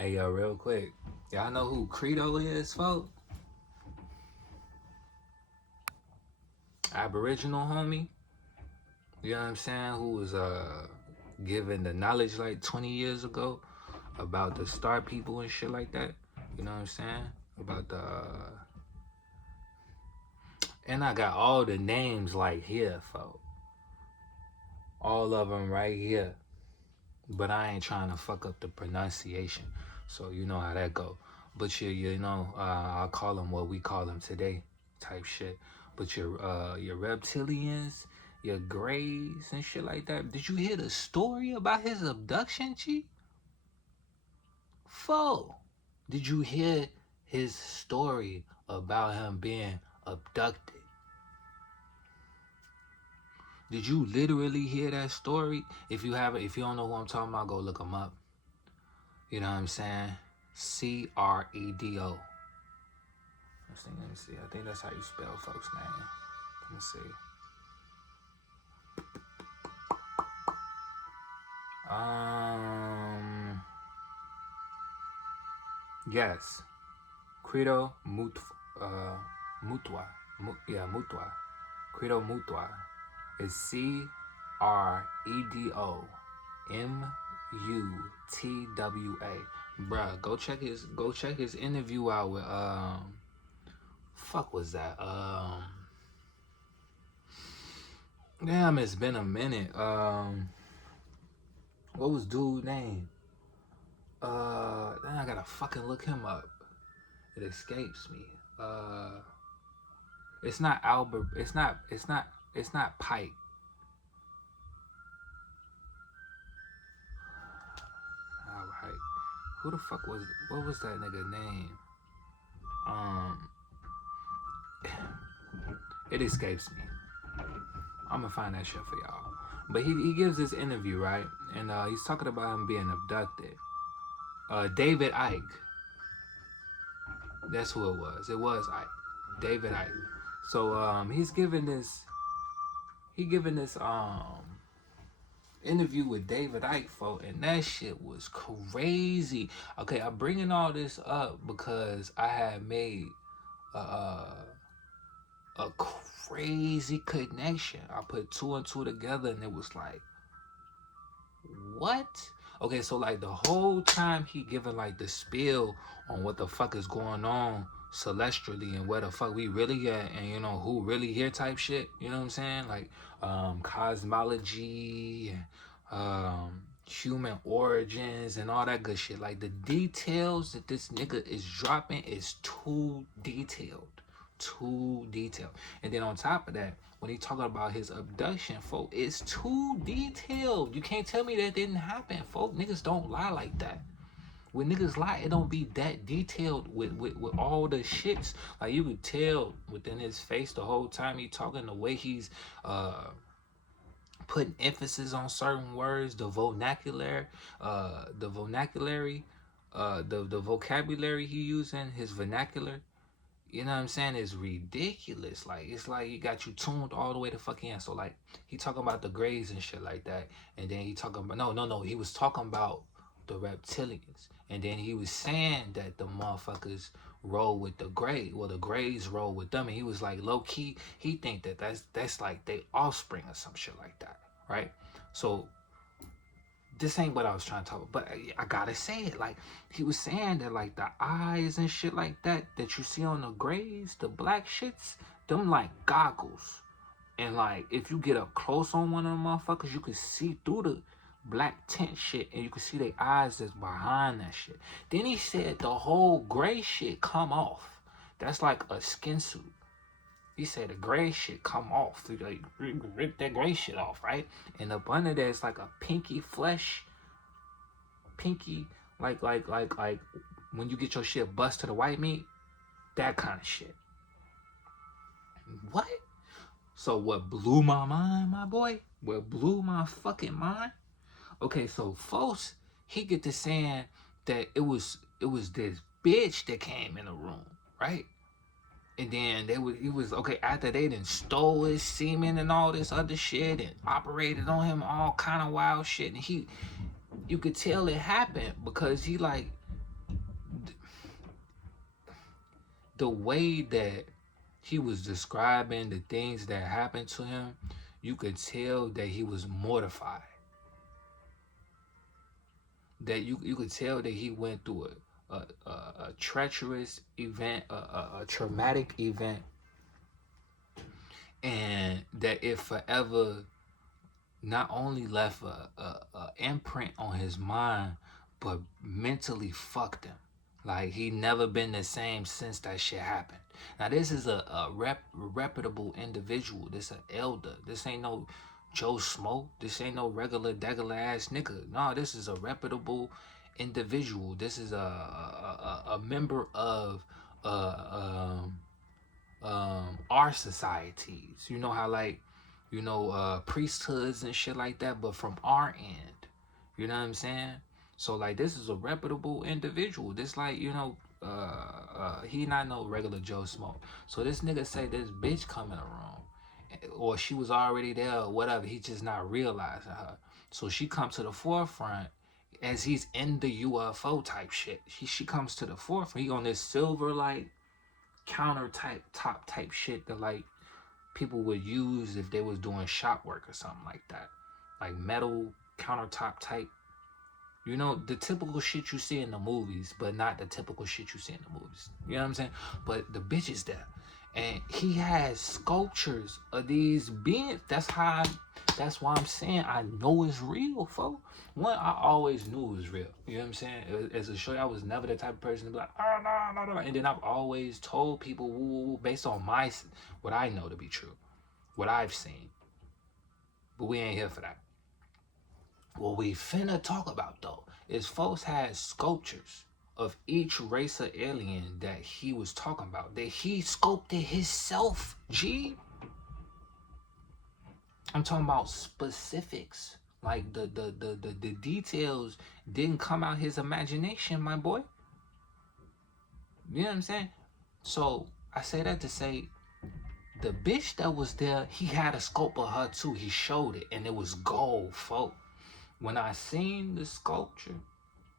Hey, yo, real quick. Y'all know who Credo is, folks? Aboriginal homie. You know what I'm saying? Who was given the knowledge like 20 years ago about the star people and shit like that. You know what I'm saying? About the and I got all the names like here, folks. All of them right here. But I ain't trying to fuck up the pronunciation. So you know how that go. But you know, I'll call them what we call them today type shit. But your reptilians, your grays and shit like that. Did you hear the story about his abduction, G? Foe. Did you hear his story about him being abducted? Did you literally hear that story? If you haven't, if you don't know who I'm talking about, go look him up. You know what I'm saying? CREDO. Let me see. I think that's how you spell folks' name. Let me see. Yes. Credo Mutwa. Mutwa. Credo Mutwa. It's CREDO MUTWA. Bruh, go check his interview out with fuck was that? Damn, it's been a minute. What was dude's name? Then I gotta fucking look him up. It escapes me. It's not Albert. It's not Pike. Alright. Who the fuck was? What was that nigga name? It escapes me. I'm gonna find that shit for y'all. But he gives this interview, right? And he's talking about him being abducted. David Icke. That's who it was. It was Icke. David Icke. So he's giving this interview with David Icke, folks, and that shit was crazy. Okay, I'm bringing all this up because I had made a crazy connection. I put two and two together and it was like, what? Okay, so like the whole time he giving like the spiel on what the fuck is going on celestially and where the fuck we really at and you know who really here type shit, you know what I'm saying? Like cosmology and human origins and all that good shit. Like the details that this nigga is dropping is too detailed. And then on top of that, when he talking about his abduction, folk, it's too detailed. You can't tell me that didn't happen, folk. Niggas don't lie like that. When niggas lie, it don't be that detailed with all the shits. Like you could tell within his face the whole time he talking, the way he's putting emphasis on certain words, the vocabulary he using, his vernacular. You know what I'm saying? It's ridiculous. Like, it's like he got you tuned all the way to fucking end. So, like, he talking about the grays and shit like that. And then he talking about, no. He was talking about the reptilians. And then he was saying that the motherfuckers roll with the gray. Well, the grays roll with them. And he was like, low key, he think that that's like they offspring or some shit like that. Right? So, this ain't what I was trying to talk about, but I gotta say it. Like, he was saying that, like, the eyes and shit like that you see on the grays, the black shits, them, like, goggles. And, like, if you get up close on one of them motherfuckers, you can see through the black tint shit, and you can see their eyes that's behind that shit. Then he said the whole gray shit come off. That's like a skin suit. He said the gray shit come off. So like rip that gray shit off, right? And up under there it's like a pinky flesh. Pinky, like when you get your shit bust to the white meat, that kind of shit. What? So what blew my mind, my boy? What blew my fucking mind? Okay, so folks, he get to saying that it was this bitch that came in the room, right? And then he was okay after they done stole his semen and all this other shit and operated on him, all kind of wild shit. And you could tell it happened because he like the way that he was describing the things that happened to him, you could tell that he was mortified. That you could tell that he went through a treacherous event, a traumatic event, and that it forever not only left a imprint on his mind, but mentally fucked him. Like, he never been the same since that shit happened. Now, this is a reputable individual. This an elder. This ain't no Joe Smoke. This ain't no regular degular ass nigga. No, this is a reputable individual. This is a member of our societies. You know how, like, you know, priesthoods and shit like that, but from our end. You know what I'm saying? So, like, this is a reputable individual. This, like, you know, he not no regular Joe Smoke. So this nigga say this bitch come in the room, or she was already there, or whatever. He just not realizing her. So she comes to the forefront as he's in the UFO type shit. She comes to the forefront. He on this silver, like, counter type, top type shit that, like, people would use if they was doing shop work or something like that. Like metal countertop type. You know, the typical shit you see in the movies, but not the typical shit you see in the movies. You know what I'm saying? But the bitch is there. And he has sculptures of these beings. That's why I'm saying I know it's real, folks. One, I always knew it was real. You know what I'm saying? As a show, I was never the type of person to be like, oh, no. And then I've always told people, based on what I know to be true, what I've seen. But we ain't here for that. What we finna talk about, though, is folks had sculptures of each race of alien that he was talking about, that he sculpted himself, G. I'm talking about specifics. Like, the details didn't come out his imagination, my boy. You know what I'm saying? So, I say that to say, the bitch that was there, he had a sculpt of her, too. He showed it, and it was gold, folk. When I seen the sculpture,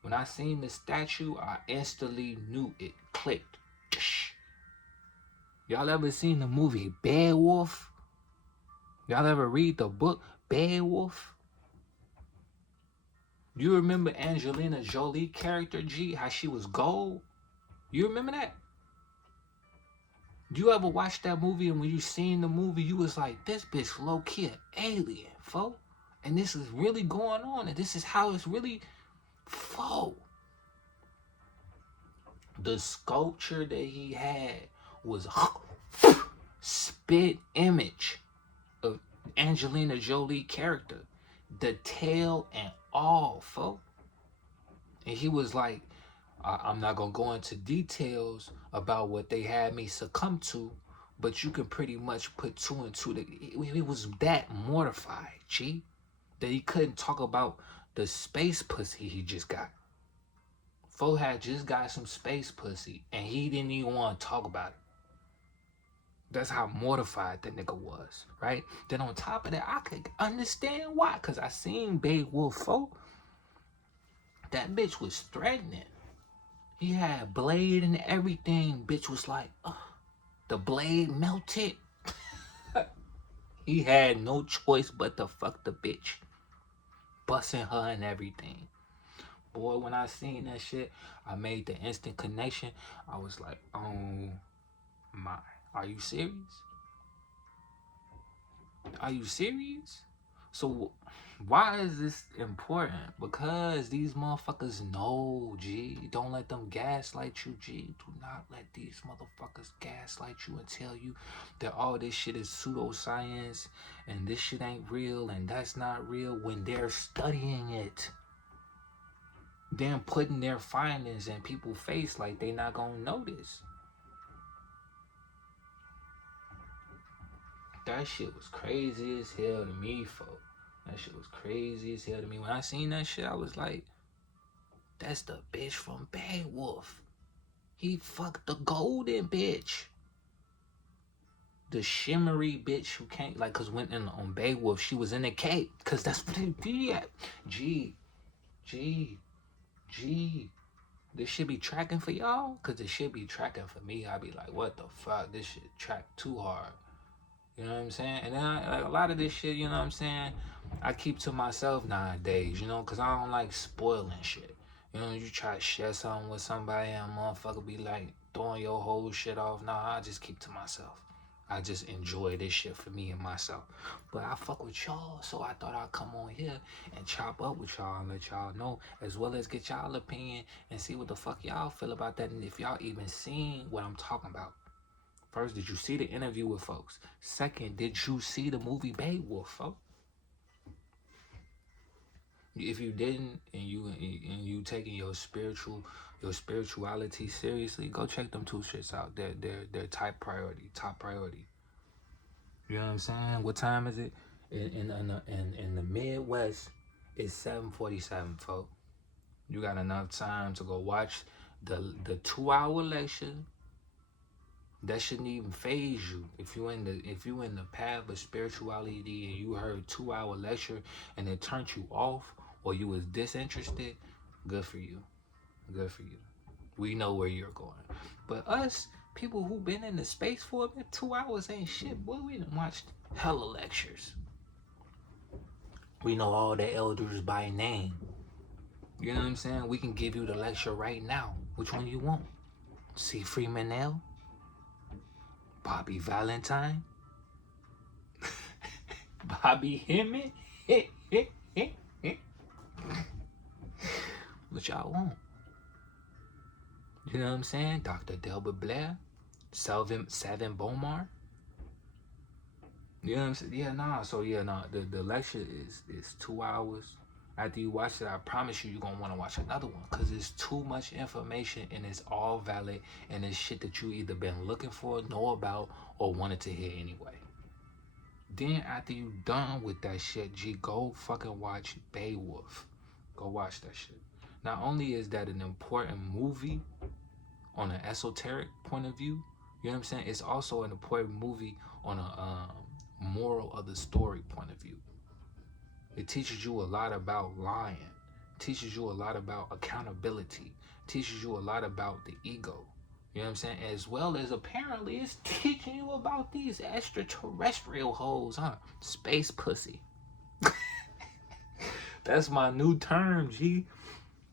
when I seen the statue, I instantly knew it clicked. Y'all ever seen the movie Beowulf? Y'all ever read the book Beowulf? You remember Angelina Jolie character, G? How she was gold? You remember that? You ever watch that movie, and when you seen the movie, you was like, this bitch low-key an alien, folk. And this is really going on, and this is how it's really, folk. The sculpture that he had was a spit image of Angelina Jolie character. The tail and all, folk. And he was like, I'm not going to go into details about what they had me succumb to, but you can pretty much put two and two. He was that mortified, G, that he couldn't talk about the space pussy he just got. Fo had just got some space pussy, and he didn't even want to talk about it. That's how mortified the nigga was, right? Then on top of that, I could understand why, because I seen Beowulf, Fo. That bitch was threatening. He had blade and everything. Bitch was like, the blade melted. He had no choice but to fuck the bitch. Busting her and everything. Boy, when I seen that shit, I made the instant connection. I was like, oh my. Are you serious? Are you serious? So why is this important? Because these motherfuckers know, G. Don't let them gaslight you, G. Do not let these motherfuckers gaslight you and tell you that all this shit is pseudoscience and this shit ain't real and that's not real when they're studying it. Then putting their findings in people's face like they not gonna notice. That shit was crazy as hell to me, folks. That shit was crazy as hell to me. When I seen that shit, I was like, that's the bitch from Beowulf. He fucked the golden bitch. The shimmery bitch who can't, like, cause when on Beowulf, she was in a cape. Cause that's what they be at. G. This shit be tracking for y'all? Cause this shit be tracking for me. I be like, what the fuck? This shit track too hard. You know what I'm saying? And then like a lot of this shit, you know what I'm saying, I keep to myself nowadays, you know, cause I don't like spoiling shit. You know, you try to share something with somebody and a motherfucker be like throwing your whole shit off. Nah, I just keep to myself. I just enjoy this shit for me and myself. But I fuck with y'all, so I thought I'd come on here and chop up with y'all and let y'all know, as well as get y'all opinion and see what the fuck y'all feel about that, and if y'all even seen what I'm talking about. First, did you see the interview with folks? Second, did you see the movie Beowulf, folks? If you didn't, and you taking your spirituality seriously, go check them two shits out. They're top priority. You know what I'm saying? What time is it? In the Midwest, it's 7:47, folks. You got enough time to go watch the 2 hour lecture. That shouldn't even phase you. If you in the path of spirituality and you heard 2 hour lecture and it turned you off or you was disinterested, good for you. Good for you. We know where you're going. But us, people who been in the space for a bit, 2 hours ain't shit. Boy, we done watched hella lectures. We know all the elders by name. You know what I'm saying? We can give you the lecture right now. Which one you want? C. Freeman L? Bobby Valentine? Bobby Hemmett? What y'all want? You know what I'm saying? Dr. Delbert Blair? Savin Bomar? You know what I'm saying? Yeah, nah. So yeah, nah. The lecture is 2 hours. After you watch it, I promise you're gonna want to watch another one, because it's too much information and it's all valid and it's shit that you either been looking for, know about, or wanted to hear anyway. Then after you done with that shit, G, go fucking watch Beowulf. Go watch that shit. Not only is that an important movie on an esoteric point of view, you know what I'm saying? It's also an important movie on a moral of the story point of view. It teaches you a lot about lying. It teaches you a lot about accountability. It teaches you a lot about the ego. You know what I'm saying? As well as apparently it's teaching you about these extraterrestrial hoes, huh? Space pussy. That's my new term, G.